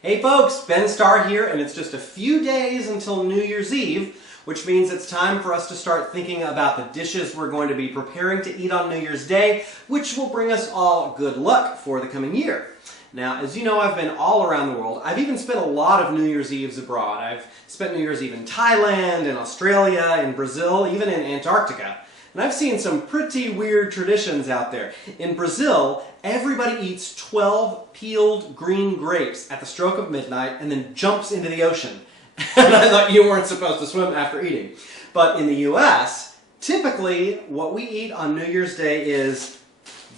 Hey folks, Ben Starr here, and it's just a few days until New Year's Eve, which means it's time for us to start thinking about the dishes we're going to be preparing to eat on New Year's Day, which will bring us all good luck for the coming year. Now, as you know, I've been all around the world. I've even spent a lot of New Year's Eves abroad. I've spent New Year's Eve in Thailand, in Australia, in Brazil, even in Antarctica. And I've seen some pretty weird traditions out there. In Brazil, everybody eats 12 peeled green grapes at the stroke of midnight and then jumps into the ocean. And I thought you weren't supposed to swim after eating. But in the US, typically what we eat on New Year's Day is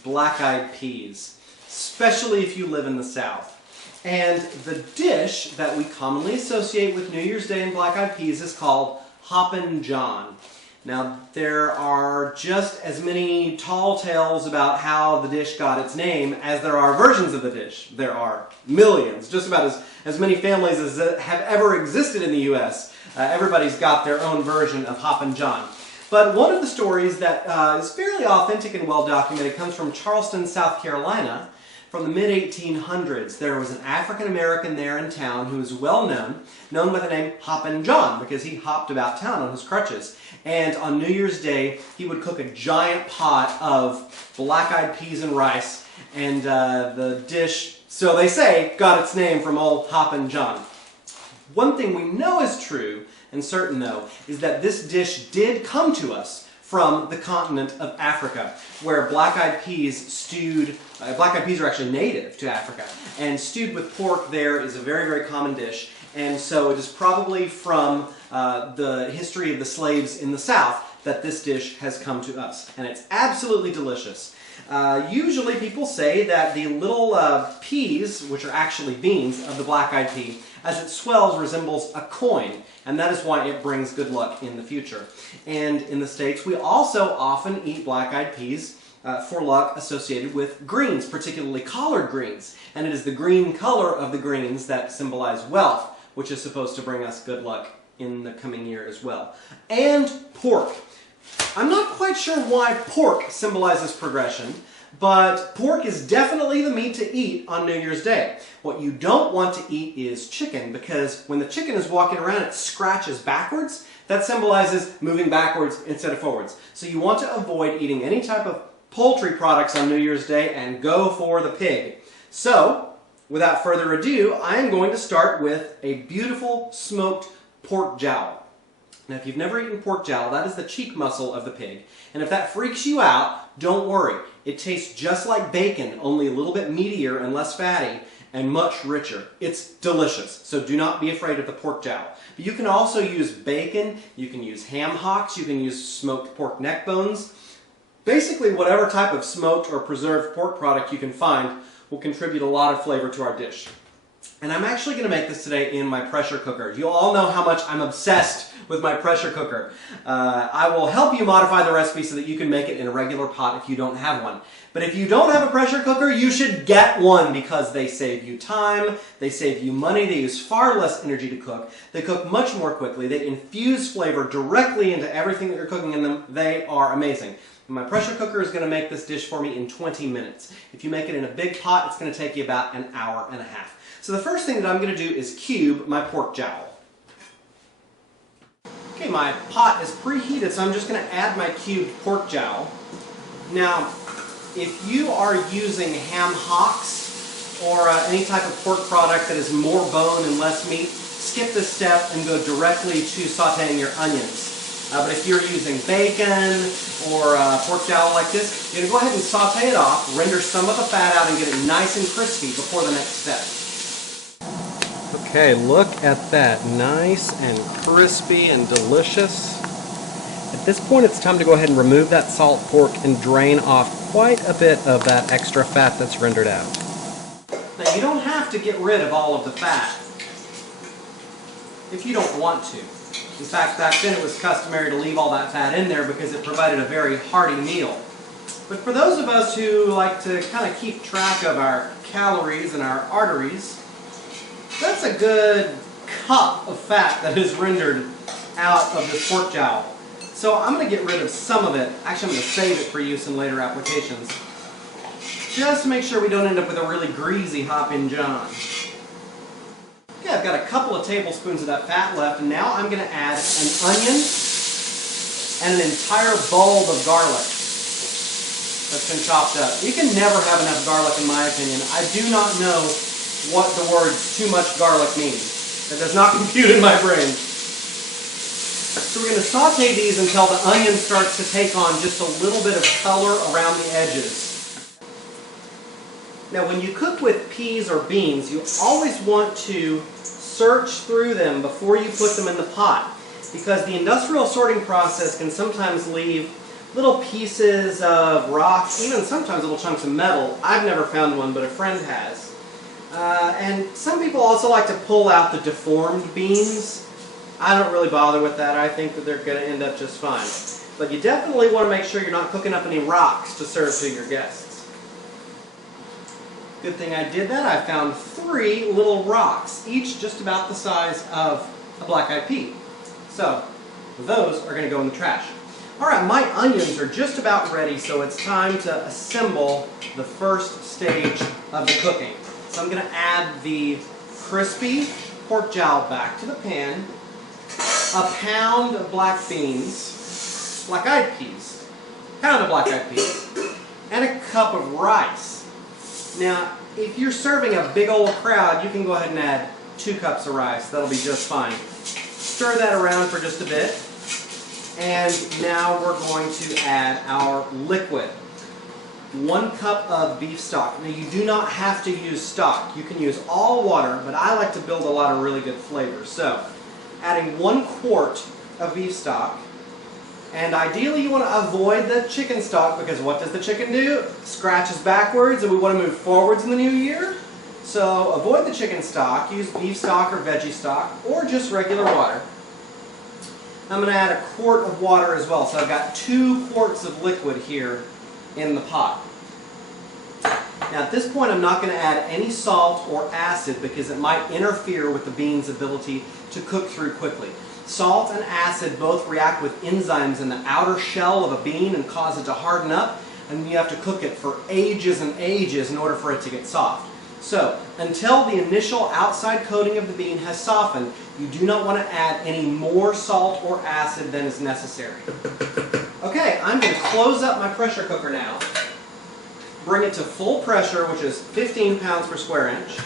black-eyed peas, especially if you live in the South. And the dish that we commonly associate with New Year's Day and black-eyed peas is called Hoppin John. Now, there are just as many tall tales about how the dish got its name as there are versions of the dish. There are millions, just about as many families as have ever existed in the U.S. Everybody's got their own version of Hoppin John. But one of the stories that is fairly authentic and well documented comes from Charleston, South Carolina. From the mid-1800s, there was an African-American there in town who was well known by the name Hoppin John, because he hopped about town on his crutches. And on New Year's Day, he would cook a giant pot of black-eyed peas and rice, and the dish, so they say, got its name from old Hoppin John. One thing we know is true, and certain though, is that this dish did come to us from the continent of Africa, where black-eyed peas black-eyed peas are actually native to Africa, and stewed with pork there is a very, very common dish, and so it is probably from the history of the slaves in the South that this dish has come to us, and it's absolutely delicious. Usually people say that the little peas, which are actually beans of the black-eyed pea, as it swells resembles a coin, and that is why it brings good luck in the future. And in the States, we also often eat black-eyed peas for luck associated with greens, particularly collard greens. And it is the green color of the greens that symbolize wealth, which is supposed to bring us good luck in the coming year as well. And pork. I'm not quite sure why pork symbolizes progression, but pork is definitely the meat to eat on New Year's Day. What you don't want to eat is chicken, because when the chicken is walking around, it scratches backwards. That symbolizes moving backwards instead of forwards. So you want to avoid eating any type of poultry products on New Year's Day and go for the pig. So, without further ado, I am going to start with a beautiful smoked pork jowl. Now, if you've never eaten pork jowl, that is the cheek muscle of the pig. And if that freaks you out, don't worry. It tastes just like bacon, only a little bit meatier and less fatty, and much richer. It's delicious, so do not be afraid of the pork jowl. But you can also use bacon, you can use ham hocks, you can use smoked pork neck bones. Basically, whatever type of smoked or preserved pork product you can find will contribute a lot of flavor to our dish. And I'm actually going to make this today in my pressure cooker. You all know how much I'm obsessed with my pressure cooker. I will help you modify the recipe so that you can make it in a regular pot if you don't have one. But if you don't have a pressure cooker, you should get one, because they save you time, they save you money, they use far less energy to cook, they cook much more quickly, they infuse flavor directly into everything that you're cooking in them. They are amazing. My pressure cooker is going to make this dish for me in 20 minutes. If you make it in a big pot, it's going to take you about an hour and a half. So the first thing that I'm going to do is cube my pork jowl. Okay, my pot is preheated, so I'm just going to add my cubed pork jowl. Now, if you are using ham hocks or any type of pork product that is more bone and less meat, skip this step and go directly to sauteing your onions. But if you're using bacon or pork jowl like this, you're going to go ahead and saute it off, render some of the fat out, and get it nice and crispy before the next step. Okay, look at that. Nice and crispy and delicious. At this point, it's time to go ahead and remove that salt pork and drain off quite a bit of that extra fat that's rendered out. Now, you don't have to get rid of all of the fat if you don't want to. In fact, back then it was customary to leave all that fat in there because it provided a very hearty meal. But for those of us who like to kind of keep track of our calories and our arteries, that's a good cup of fat that is rendered out of this pork jowl. So I'm going to get rid of some of it. Actually, I'm going to save it for use in later applications, just to make sure we don't end up with a really greasy Hoppin John. Okay, I've got a couple of tablespoons of that fat left, and now I'm going to add an onion and an entire bulb of garlic that's been chopped up. You can never have enough garlic, in my opinion. I do not know what the words too much garlic means. It does not compute in my brain. So we're going to saute these until the onion starts to take on just a little bit of color around the edges. Now when you cook with peas or beans, you always want to search through them before you put them in the pot, because the industrial sorting process can sometimes leave little pieces of rock, even sometimes little chunks of metal. I've never found one, but a friend has. And some people also like to pull out the deformed beans. I don't really bother with that. I think that they're going to end up just fine. But you definitely want to make sure you're not cooking up any rocks to serve to your guests. Good thing I did that. I found 3 little rocks, each just about the size of a black-eyed pea. So those are going to go in the trash. Alright, my onions are just about ready, so it's time to assemble the first stage of the cooking. So I'm going to add the crispy pork jowl back to the pan, a pound of black beans, black-eyed peas, pound of black-eyed peas, and a cup of rice. Now, if you're serving a big old crowd, you can go ahead and add 2 cups of rice. That'll be just fine. Stir that around for just a bit. And now we're going to add our liquid. 1 cup of beef stock. Now you do not have to use stock. You can use all water, but I like to build a lot of really good flavors. So, adding 1 quart of beef stock. And ideally you want to avoid the chicken stock, because what does the chicken do? Scratches backwards, and we want to move forwards in the new year. So avoid the chicken stock. Use beef stock or veggie stock, or just regular water. I'm going to add a quart of water as well. So I've got 2 quarts of liquid here in the pot. Now at this point I'm not going to add any salt or acid, because it might interfere with the bean's ability to cook through quickly. Salt and acid both react with enzymes in the outer shell of a bean and cause it to harden up, and you have to cook it for ages and ages in order for it to get soft. So, until the initial outside coating of the bean has softened, you do not want to add any more salt or acid than is necessary. Okay, I'm going to close up my pressure cooker now, bring it to full pressure, which is 15 pounds per square inch.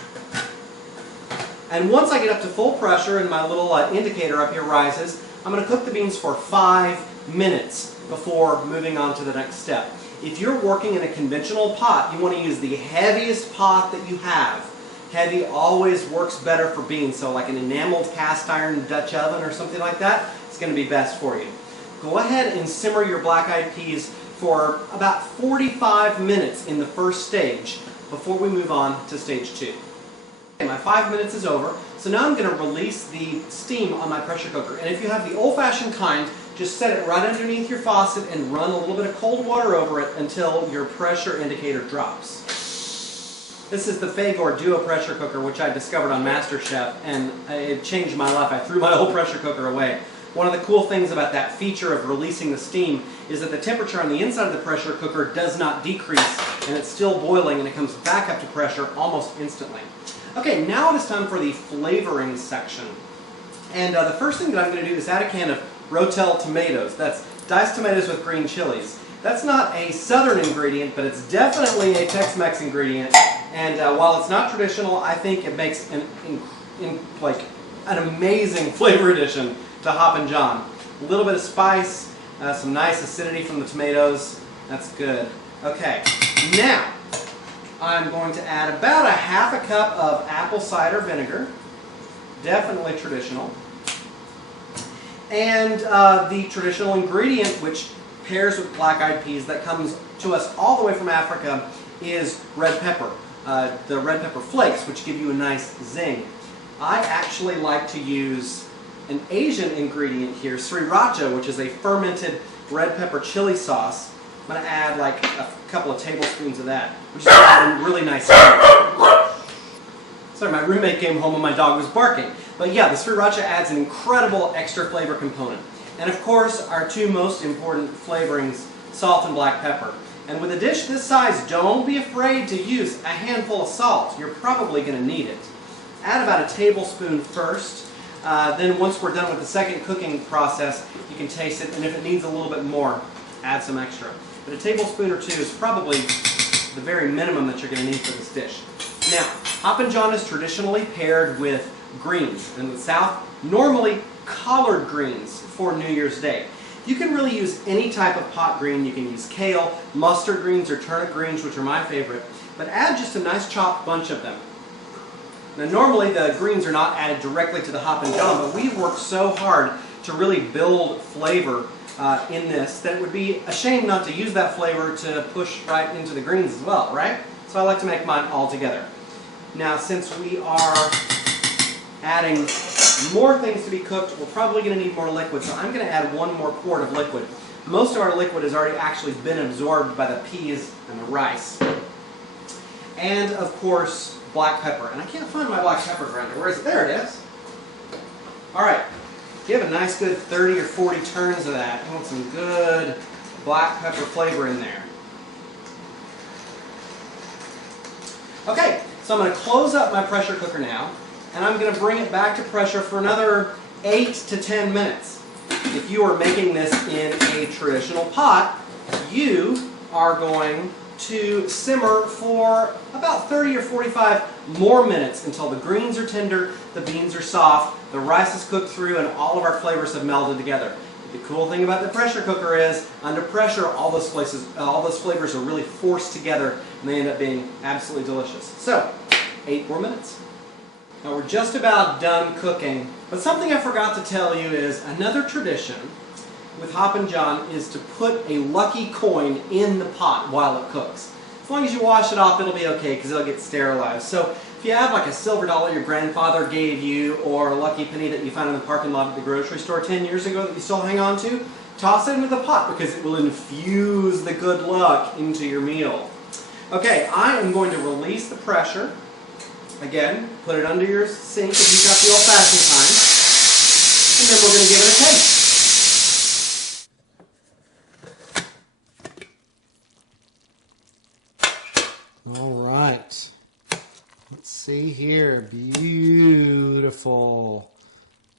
And once I get up to full pressure and my little indicator up here rises, I'm going to cook the beans for 5 minutes before moving on to the next step. If you're working in a conventional pot, you want to use the heaviest pot that you have. Heavy always works better for beans, so like an enameled cast iron Dutch oven or something like that, it's going to be best for you. Go ahead and simmer your black-eyed peas for about 45 minutes in the first stage before we move on to stage 2. Okay, my 5 minutes is over, so now I'm going to release the steam on my pressure cooker. And if you have the old-fashioned kind, just set it right underneath your faucet and run a little bit of cold water over it until your pressure indicator drops. This is the Fagor Duo pressure cooker, which I discovered on MasterChef, and it changed my life. I threw my old pressure cooker away. One of the cool things about that feature of releasing the steam is that the temperature on the inside of the pressure cooker does not decrease, and it's still boiling, and it comes back up to pressure almost instantly. Okay, now it is time for the flavoring section. And the first thing that I'm going to do is add a can of rotel tomatoes. That's diced tomatoes with green chilies. That's not a southern ingredient, but it's definitely a Tex-Mex ingredient. And while it's not traditional, I think it makes an amazing flavor addition to Hoppin John. A little bit of spice, some nice acidity from the tomatoes. That's good. Okay, now I'm going to add about a ½ cup of apple cider vinegar. Definitely traditional. And the traditional ingredient, which pairs with black-eyed peas, that comes to us all the way from Africa, is red pepper. The red pepper flakes, which give you a nice zing. I actually like to use an Asian ingredient here, sriracha, which is a fermented red pepper chili sauce. I'm going to add like a couple of tablespoons of that, which is going to add a really nice flavor. Sorry, my roommate came home and my dog was barking. But yeah, the sriracha adds an incredible extra flavor component. And of course, our 2 most important flavorings, salt and black pepper. And with a dish this size, don't be afraid to use a handful of salt. You're probably going to need it. add about a tablespoon first. Then once we're done with the second cooking process, you can taste it, and if it needs a little bit more, add some extra. But a tablespoon or 2 is probably the very minimum that you're going to need for this dish. Now, Hoppin John is traditionally paired with greens. In the South, normally collard greens for New Year's Day. You can really use any type of pot green. You can use kale, mustard greens, or turnip greens, which are my favorite. But add just a nice chopped bunch of them. Now normally the greens are not added directly to the Hoppin John, but we've worked so hard to really build flavor in this that it would be a shame not to use that flavor to push right into the greens as well, right? So I like to make mine all together. Now since we are adding more things to be cooked, we're probably going to need more liquid, so I'm going to add 1 more quart of liquid. Most of our liquid has already actually been absorbed by the peas and the rice. And of course, black pepper. And I can't find my black pepper grinder. Where is it? There it is. Alright, give a nice good 30 or 40 turns of that. You want some good black pepper flavor in there. Okay, so I'm going to close up my pressure cooker now, and I'm going to bring it back to pressure for another 8 to 10 minutes. If you are making this in a traditional pot, you are going to simmer for about 30 or 45 more minutes until the greens are tender, the beans are soft, the rice is cooked through, and all of our flavors have melded together. The cool thing about the pressure cooker is, under pressure, all those flavors are really forced together, and they end up being absolutely delicious. So, 8 more minutes. Now we're just about done cooking, but something I forgot to tell you is another tradition with Hoppin John is to put a lucky coin in the pot while it cooks. As long as you wash it off, it'll be okay because it'll get sterilized. So if you have like a silver dollar your grandfather gave you, or a lucky penny that you found in the parking lot at the grocery store 10 years ago that you still hang on to, toss it into the pot because it will infuse the good luck into your meal. Okay, I am going to release the pressure. Again, put it under your sink if you've got the old-fashioned kind. And then we're going to give it a taste. All right. Let's see here. Beautiful.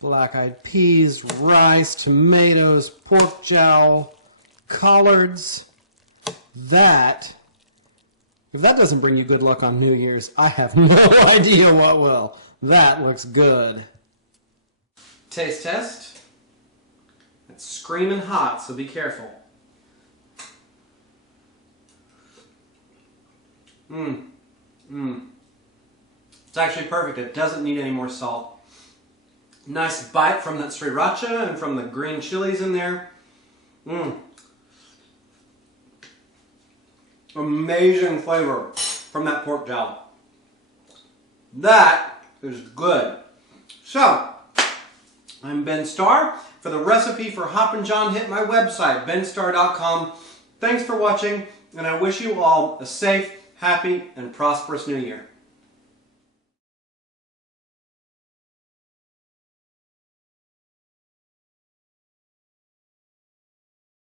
Black-eyed peas, rice, tomatoes, pork jowl, collards. If that doesn't bring you good luck on New Year's, I have no idea what will. That looks good. Taste test. It's screaming hot, so be careful. It's actually perfect. It doesn't need any more salt. Nice bite from that sriracha and from the green chilies in there. Amazing flavor from that pork jowl. That is good. So, I'm Ben Starr. For the recipe for Hoppin John, hit my website, benstarr.com. Thanks for watching, and I wish you all a safe, happy, and prosperous New Year.